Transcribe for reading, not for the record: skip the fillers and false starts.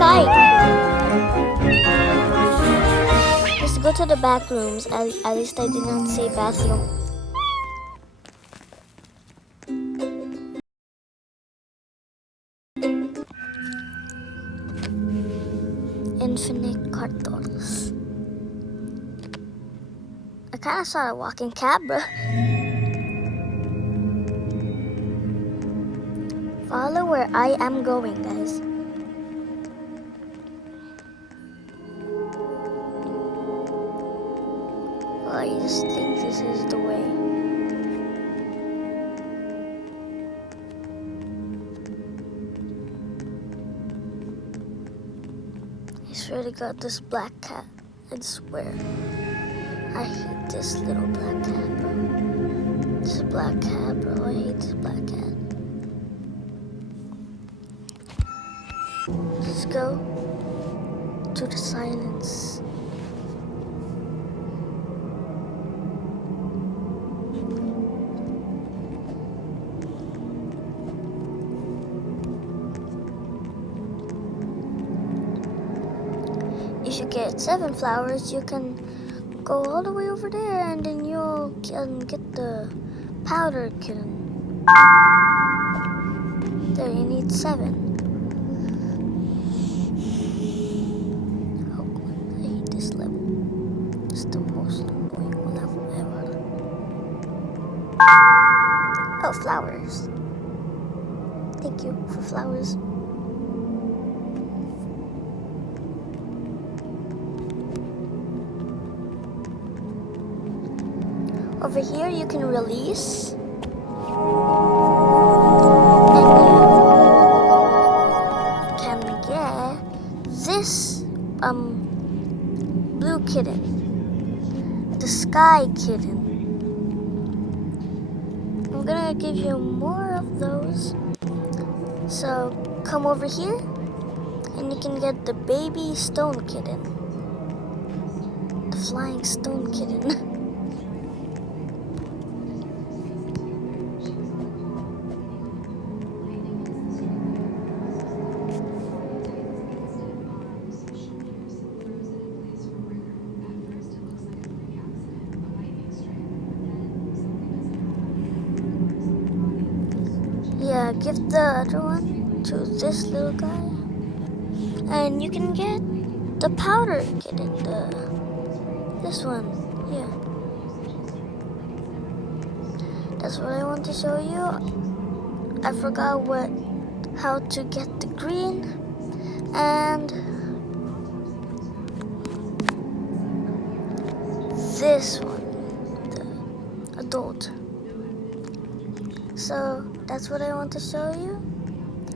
sky. Let's go to the back rooms. At least I did not say bathroom. Infinite cartons. I kind of saw a walking cabra. Follow where I am going, guys. I just think this is the way. I swear to God, this black cat. I swear. I hate this little black cat, bro. This is a black cat, bro. I hate this black cat. Let's go to the silence. If you get 7 flowers, you can go all the way over there, and then you can get the powder kitten. There, you need 7. Oh, I hate this level. It's the most annoying level ever. Oh, flowers. Thank you for flowers. Over here you can release, and you can get this blue kitten, the sky kitten. I'm gonna give you more of those. So come over here and you can get the baby stone kitten, the flying stone kitten. Yeah, give the other one to this little guy. And you can get the powder kitten, this one. Yeah. That's what I want to show you. I forgot how to get the green and this one, the adult. So that's what I want to show you.